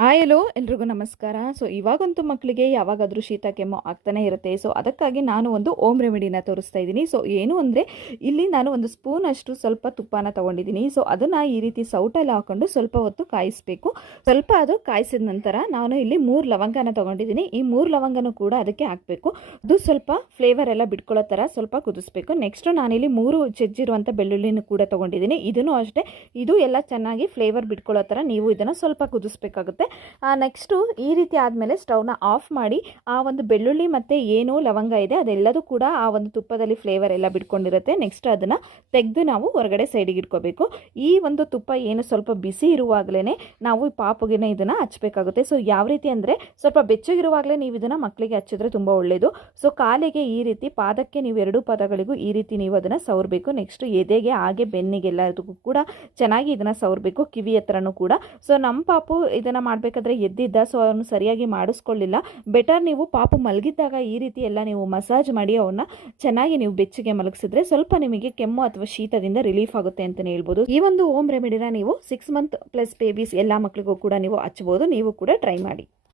Hi hello ಎಲ್ರಿಗೂ ನಮಸ್ಕಾರ. ಇವಾಗಂತೂ ಮಕ್ಕಳಿಗೆ ಯಾವಾಗಾದರೂ ಶೀತ ಕೆಮ್ಮು ಆಗ್ತಾನೆ ಇರುತ್ತೆ. ಅದಕ್ಕಾಗಿ ನಾನು ಒಂದು ಓಮ್ ರೆಮಿಡಿನ ತೋರಿಸ್ತಾ ಇದ್ದೀನಿ. ಏನು ಅಂದರೆ ಇಲ್ಲಿ ನಾನು ಒಂದು ಸ್ಪೂನ್ ಅಷ್ಟು ಸ್ವಲ್ಪ ತುಪ್ಪನ ತೊಗೊಂಡಿದ್ದೀನಿ. ಅದನ್ನು ಈ ರೀತಿ ಸೌಟಲ್ಲಿ ಹಾಕ್ಕೊಂಡು ಸ್ವಲ್ಪ ಹೊತ್ತು ಕಾಯಿಸಬೇಕು. ಸ್ವಲ್ಪ ಅದು ಕಾಯಿಸಿದ ನಂತರ ನಾನು ಇಲ್ಲಿ 3 ಲವಂಗನ ತೊಗೊಂಡಿದ್ದೀನಿ. ಈ 3 ಲವಂಗನೂ ಕೂಡ ಅದಕ್ಕೆ ಹಾಕಬೇಕು. ಅದು ಸ್ವಲ್ಪ ಫ್ಲೇವರ್ ಎಲ್ಲ ಬಿಟ್ಕೊಳ್ಳೋ ಥರ ಸ್ವಲ್ಪ ಕುದಿಸ್ಬೇಕು. ನೆಕ್ಸ್ಟು ನಾನಿಲ್ಲಿ 3 ಜಜ್ಜಿರುವಂಥ ಬೆಳ್ಳುಳ್ಳಿನೂ ಕೂಡ ತೊಗೊಂಡಿದ್ದೀನಿ. ಇದನ್ನು ಅಷ್ಟೇ, ಇದು ಎಲ್ಲ ಚೆನ್ನಾಗಿ ಫ್ಲೇವರ್ ಬಿಟ್ಕೊಳ್ಳೋ ಥರ ನೀವು ಇದನ್ನು ಸ್ವಲ್ಪ ಕುದಿಸ್ಬೇಕಾಗುತ್ತೆ. ನೆಕ್ಸ್ಟು ಈ ರೀತಿ ಆದಮೇಲೆ ಸ್ಟವ್ನ ಆಫ್ ಮಾಡಿ ಆ ಒಂದು ಬೆಳ್ಳುಳ್ಳಿ ಮತ್ತು ಏನು ಲವಂಗ ಇದೆ ಅದೆಲ್ಲದೂ ಕೂಡ ಆ ಒಂದು ತುಪ್ಪದಲ್ಲಿ ಫ್ಲೇವರ್ ಎಲ್ಲ ಬಿಟ್ಕೊಂಡಿರುತ್ತೆ. ನೆಕ್ಸ್ಟ್ ಅದನ್ನು ತೆಗೆದು ನಾವು ಹೊರಗಡೆ ಸೈಡಿಗೆ ಇಟ್ಕೋಬೇಕು. ಈ ಒಂದು ತುಪ್ಪ ಏನು ಸ್ವಲ್ಪ ಬಿಸಿ ಇರುವಾಗಲೇ ನಾವು ಪಾಪುಗೆ ಇದನ್ನು ಹಚ್ಚಬೇಕಾಗುತ್ತೆ. ಯಾವ ರೀತಿ ಅಂದರೆ ಸ್ವಲ್ಪ ಬೆಚ್ಚಗಿರುವಾಗಲೇ ನೀವು ಇದನ್ನು ಮಕ್ಕಳಿಗೆ ಹಚ್ಚಿದ್ರೆ ತುಂಬ ಒಳ್ಳೆಯದು. ಕಾಲಿಗೆ ಈ ರೀತಿ, ಪಾದಕ್ಕೆ ನೀವು 2 ಪಾದಗಳಿಗೂ ಈ ರೀತಿ ನೀವು ಅದನ್ನು ಸವರಬೇಕು. ನೆಕ್ಸ್ಟ್ ಎದೆಗೆ ಹಾಗೆ ಬೆನ್ನಿಗೆಲ್ಲದಕ್ಕೂ ಕೂಡ ಚೆನ್ನಾಗಿ ಇದನ್ನು ಸವರಬೇಕು, ಕಿವಿ ಹತ್ರನೂ ಕೂಡ. ನಮ್ಮ ಪಾಪು ಇದನ್ನು ಮಾಡಬೇಕಾದ್ರೆ ಎದ್ದಿದ್ದ, ಅವನು ಸರಿಯಾಗಿ ಮಾಡಿಸ್ಕೊಳ್ಳಿಲ್ಲ. ಬೆಟರ್ ನೀವು ಪಾಪು ಮಲಗಿದ್ದಾಗ ಈ ರೀತಿ ಎಲ್ಲ ನೀವು ಮಸಾಜ್ ಮಾಡಿ ಅವನ್ನ ಚೆನ್ನಾಗಿ ನೀವು ಬೆಚ್ಚಗೆ ಮಲಗಿಸಿದ್ರೆ ಸ್ವಲ್ಪ ನಿಮಗೆ ಕೆಮ್ಮು ಅಥವಾ ಶೀತದಿಂದ ರಿಲೀಫ್ ಆಗುತ್ತೆ ಅಂತಲೇ ಹೇಳ್ಬೋದು. ಈ ಒಂದು ಹೋಮ್ ರೆಮಿಡಿನ ನೀವು 6 ಮಂತ್ ಪ್ಲಸ್ ಬೇಬೀಸ್ ಎಲ್ಲ ಮಕ್ಕಳಿಗೂ ಕೂಡ ನೀವು ಹಚ್ಬೋದು. ನೀವು ಕೂಡ ಟ್ರೈ ಮಾಡಿ.